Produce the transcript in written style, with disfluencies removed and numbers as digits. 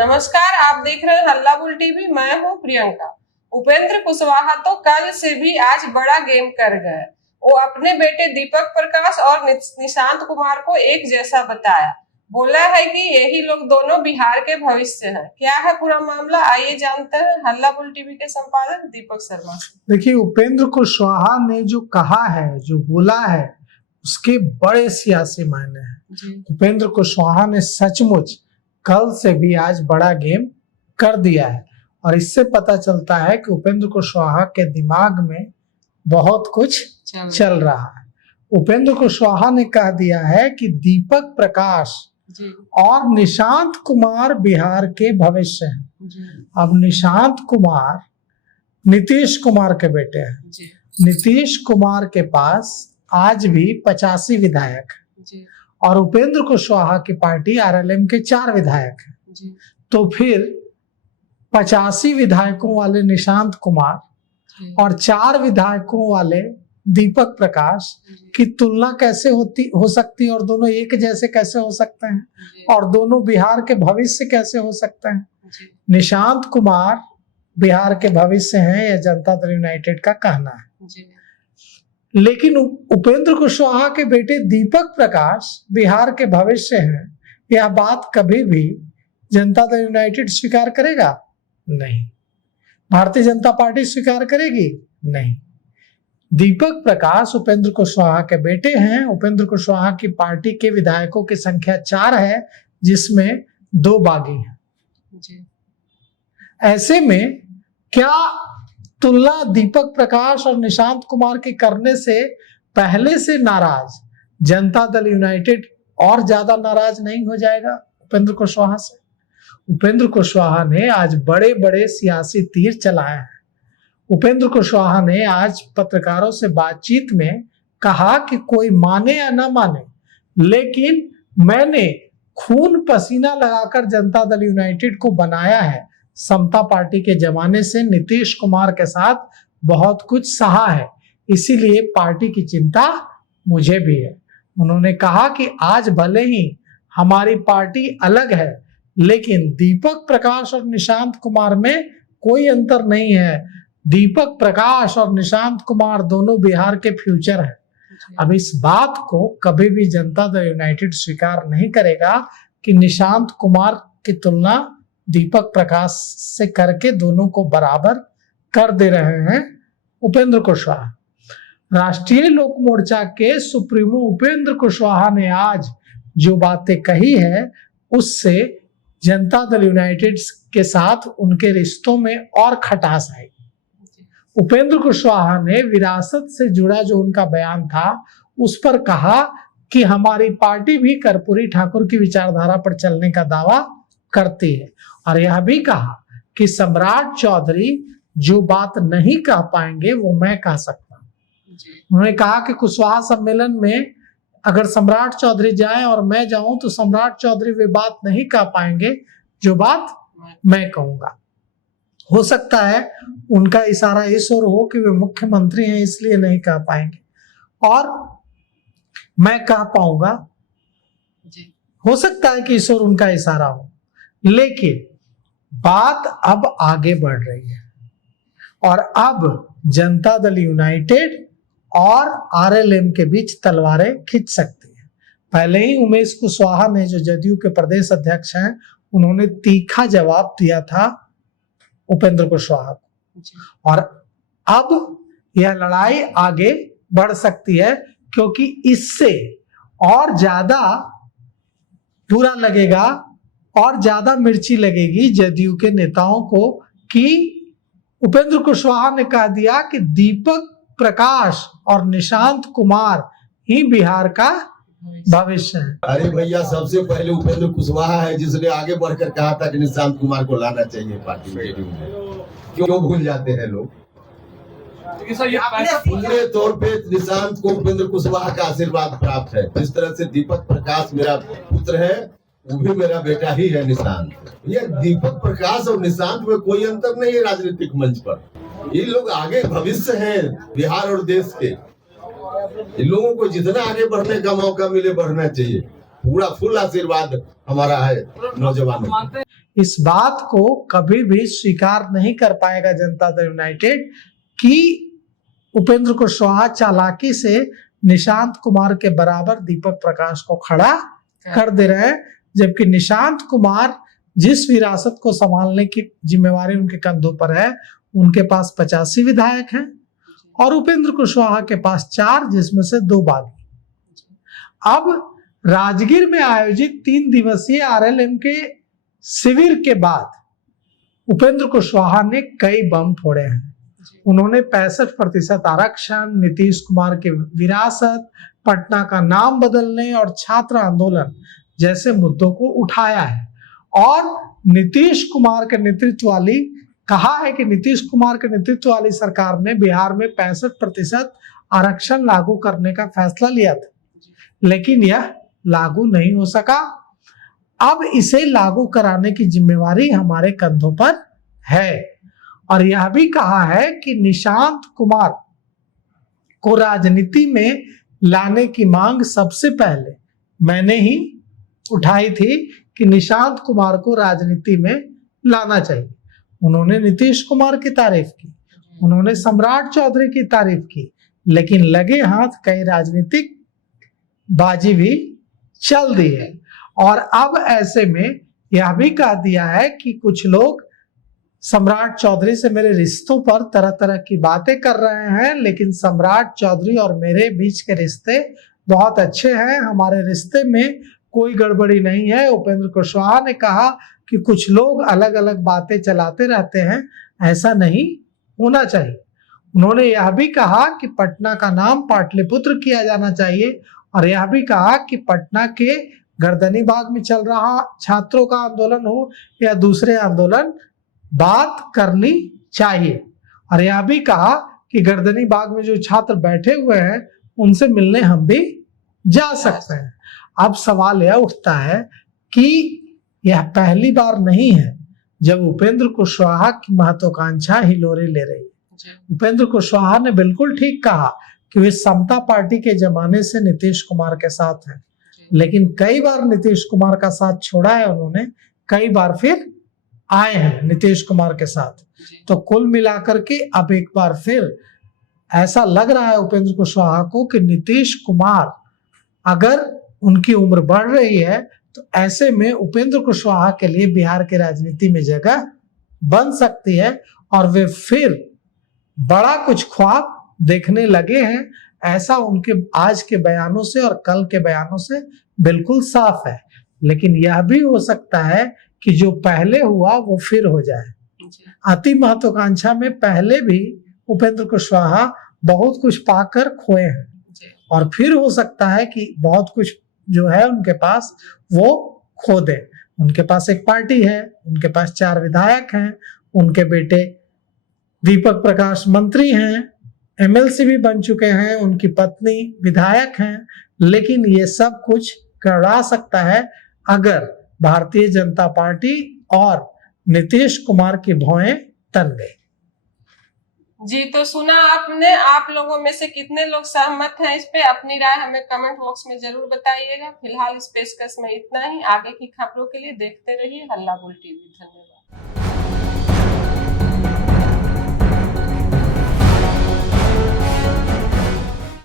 नमस्कार, आप देख रहे हैं हल्ला बुल टीवी। मैं हूं प्रियंका। उपेंद्र कुशवाहा तो कल से भी आज बड़ा गेम कर गए। वो अपने बेटे दीपक प्रकाश और निशांत कुमार को एक जैसा बताया। बोला है कि यही लोग दोनों बिहार के भविष्य हैं। क्या है पूरा मामला, आइए जानते हैं हल्ला बुल टीवी के संपादक दीपक शर्मा से। देखिए, उपेंद्र कुशवाहा ने जो कहा है, जो बोला है, उसके बड़े सियासी मायने हैं। उपेंद्र कुशवाहा ने सचमुच कल से भी आज बड़ा गेम कर दिया है और इससे पता चलता है कि उपेंद्र कुशवाहा के दिमाग में बहुत कुछ चल रहा है। उपेंद्र कुशवाहा ने कह दिया है कि दीपक प्रकाश और निशांत कुमार बिहार के भविष्य हैं। अब निशांत कुमार नीतीश कुमार के बेटे हैं। नीतीश कुमार के पास आज भी 85 विधायक है और उपेंद्र कुशवाहा की पार्टी आरएलएम के 4 विधायक हैं। तो फिर 85 विधायकों वाले निशांत कुमार और 4 विधायकों वाले दीपक प्रकाश की तुलना कैसे हो सकती है और दोनों एक जैसे कैसे हो सकते हैं और दोनों बिहार के भविष्य कैसे हो सकते हैं। निशांत कुमार बिहार के भविष्य हैं, यह जनता दल यूनाइटेड का कहना है। लेकिन उपेंद्र कुशवाहा के बेटे दीपक प्रकाश बिहार के भविष्य हैं, यह बात कभी भी जनता दल यूनाइटेड स्वीकार करेगा? नहीं। भारतीय जनता पार्टी स्वीकार करेगी? नहीं। दीपक प्रकाश उपेंद्र कुशवाहा के बेटे हैं। उपेंद्र कुशवाहा की पार्टी के विधायकों की संख्या 4 है, जिसमें 2 बागी हैं। ऐसे में क्या तुलना दीपक प्रकाश और निशांत कुमार के करने से पहले से नाराज जनता दल यूनाइटेड और ज्यादा नाराज नहीं हो जाएगा उपेंद्र कुशवाहा से? उपेंद्र कुशवाहा ने आज बड़े बड़े सियासी तीर चलाए हैं। उपेंद्र कुशवाहा ने आज पत्रकारों से बातचीत में कहा कि कोई माने या ना माने, लेकिन मैंने खून पसीना लगाकर जनता दल यूनाइटेड को बनाया है। समता पार्टी के जमाने से नीतीश कुमार के साथ बहुत कुछ सहा है, इसीलिए पार्टी की चिंता मुझे भी है। उन्होंने कहा कि आज भले ही हमारी पार्टी अलग है, लेकिन दीपक प्रकाश और निशांत कुमार में कोई अंतर नहीं है। दीपक प्रकाश और निशांत कुमार दोनों बिहार के फ्यूचर हैं। अब इस बात को कभी भी जनता दल यूनाइटेड स्वीकार नहीं करेगा कि निशांत कुमार की तुलना दीपक प्रकाश से करके दोनों को बराबर कर दे रहे हैं उपेंद्र कुशवाहा। राष्ट्रीय लोक मोर्चा के सुप्रीमो उपेंद्र कुशवाहा ने आज जो बातें कही है, उससे जनता दल यूनाइटेड के साथ उनके रिश्तों में और खटास आई। उपेंद्र कुशवाहा ने विरासत से जुड़ा जो उनका बयान था, उस पर कहा कि हमारी पार्टी भी कर्पूरी ठाकुर की विचारधारा पर चलने का दावा करती है और यह भी कहा कि सम्राट चौधरी जो बात नहीं कह पाएंगे वो मैं कह सकता हूं। उन्होंने कहा कि कुशवाहा सम्मेलन में अगर सम्राट चौधरी जाएं और मैं जाऊं तो सम्राट चौधरी वे बात नहीं कह पाएंगे जो बात मैं कहूंगा। हो सकता है उनका इशारा इस ओर हो कि वे मुख्यमंत्री हैं इसलिए नहीं कह पाएंगे और मैं कह पाऊंगा। हो सकता है कि इस ओर उनका इशारा हो, लेकिन बात अब आगे बढ़ रही है और अब जनता दल यूनाइटेड और आरएलएम के बीच तलवारें खिंच सकती हैं। पहले ही उमेश कुशवाहा ने, जो जदयू के प्रदेश अध्यक्ष हैं, उन्होंने तीखा जवाब दिया था उपेंद्र कुशवाहा को और अब यह लड़ाई आगे बढ़ सकती है, क्योंकि इससे और ज्यादा बुरा लगेगा और ज्यादा मिर्ची लगेगी जदयू के नेताओं को कि उपेंद्र कुशवाहा ने कह दिया कि दीपक प्रकाश और निशांत कुमार ही बिहार का भविष्य है। अरे भैया, सबसे पहले उपेंद्र कुशवाहा है जिसने आगे बढ़कर कहा था कि निशांत कुमार को लाना चाहिए पार्टी में। क्यों भूल जाते हैं लोग? पूरे तौर पे निशांत को उपेंद्र कुशवाहा का आशीर्वाद प्राप्त है। जिस तरह से दीपक प्रकाश मेरा पुत्र है, वो भी मेरा बेटा ही है निशांत। ये दीपक प्रकाश और निशांत में कोई अंतर नहीं है राजनीतिक मंच पर। ये लोग आगे भविष्य हैं बिहार और देश के। इन लोगों को जितना आगे बढ़ने का मौका मिले बढ़ना चाहिए। पूरा फुल आशीर्वाद हमारा है नौजवानों। इस बात को कभी भी स्वीकार नहीं कर पाएगा जनता दल यूनाइटेड कि उपेंद्र कुशवाहा चालाकी से निशांत कुमार के बराबर दीपक प्रकाश को खड़ा कर दे रहे हैं, जबकि निशांत कुमार जिस विरासत को संभालने की जिम्मेवारी उनके कंधों पर है, उनके पास 85 विधायक हैं और उपेंद्र कुशवाहा के पास 4, जिसमें से 2 बागी। अब राजगीर में आयोजित 3 दिवसीय आरएलएम के शिविर के बाद उपेंद्र कुशवाहा ने कई बम फोड़े हैं। उन्होंने 65% आरक्षण, नीतीश कुमार की विरासत, पटना का नाम बदलने और छात्र आंदोलन जैसे मुद्दों को उठाया है और नीतीश कुमार के नेतृत्व वाली कहा है कि नीतीश कुमार के नेतृत्व वाली सरकार ने बिहार में 65% आरक्षण लागू करने का फैसला लिया था, लेकिन यह लागू नहीं हो सका। अब इसे लागू कराने की जिम्मेवारी हमारे कंधों पर है और यह भी कहा है कि निशांत कुमार को राजनीति में लाने की मांग सबसे पहले मैंने ही उठाई थी कि निशांत कुमार को राजनीति में लाना चाहिए। उन्होंने नीतीश कुमार की तारीफ की, उन्होंने सम्राट चौधरी की तारीफ की, लेकिन लगे हाथ कई राजनीतिक बाजी भी चल दी है और अब ऐसे में यह भी कह दिया है कि कुछ लोग सम्राट चौधरी से मेरे रिश्तों पर तरह तरह की बातें कर रहे हैं, लेकिन सम्राट चौधरी और मेरे बीच के रिश्ते बहुत अच्छे हैं, हमारे रिश्ते में कोई गड़बड़ी नहीं है। उपेंद्र कुशवाहा ने कहा कि कुछ लोग अलग अलग बातें चलाते रहते हैं, ऐसा नहीं होना चाहिए। उन्होंने यह भी कहा कि पटना का नाम पाटलिपुत्र किया जाना चाहिए और यह भी कहा कि पटना के गर्दनी बाग में चल रहा छात्रों का आंदोलन हो या दूसरे आंदोलन, बात करनी चाहिए और यह भी कहा कि गर्दनी बाग में जो छात्र बैठे हुए हैं उनसे मिलने हम भी जा सकते हैं। अब सवाल यह उठता है कि यह पहली बार नहीं है जब उपेंद्र कुशवाहा की महत्वाकांक्षा हिलोरे ले रही है। उपेंद्र कुशवाहा ने बिल्कुल ठीक कहा कि वे समता पार्टी के जमाने से नीतीश कुमार के साथ हैं, लेकिन कई बार नीतीश कुमार का साथ छोड़ा है उन्होंने, कई बार फिर आए हैं नीतीश कुमार के साथ। तो कुल मिलाकर के अब एक बार फिर ऐसा लग रहा है उपेंद्र कुशवाहा को कि नीतीश कुमार अगर उनकी उम्र बढ़ रही है तो ऐसे में उपेंद्र कुशवाहा के लिए बिहार की राजनीति में जगह बन सकती है और वे फिर बड़ा कुछ ख्वाब देखने लगे हैं। ऐसा उनके आज के बयानों से और कल के बयानों से बिल्कुल साफ है, लेकिन यह भी हो सकता है कि जो पहले हुआ वो फिर हो जाए। अति महत्वाकांक्षा में पहले भी उपेंद्र कुशवाहा बहुत कुछ पाकर खोए हैं और फिर हो सकता है कि बहुत कुछ जो है उनके पास वो खो दे। उनके पास एक पार्टी है, उनके पास 4 विधायक हैं, उनके बेटे दीपक प्रकाश मंत्री हैं, एमएलसी भी बन चुके हैं, उनकी पत्नी विधायक हैं, लेकिन ये सब कुछ करा सकता है अगर भारतीय जनता पार्टी और नीतीश कुमार की भौएं तन गई। जी, तो सुना आपने, आप लोगों में से कितने लोग सहमत हैं इस पे? अपनी राय हमें कमेंट बॉक्स में जरूर बताइएगा। फिलहाल इस पेशकश में इतना ही। आगे की खबरों के लिए देखते रहिए हल्ला बोल टीवी। धन्यवाद।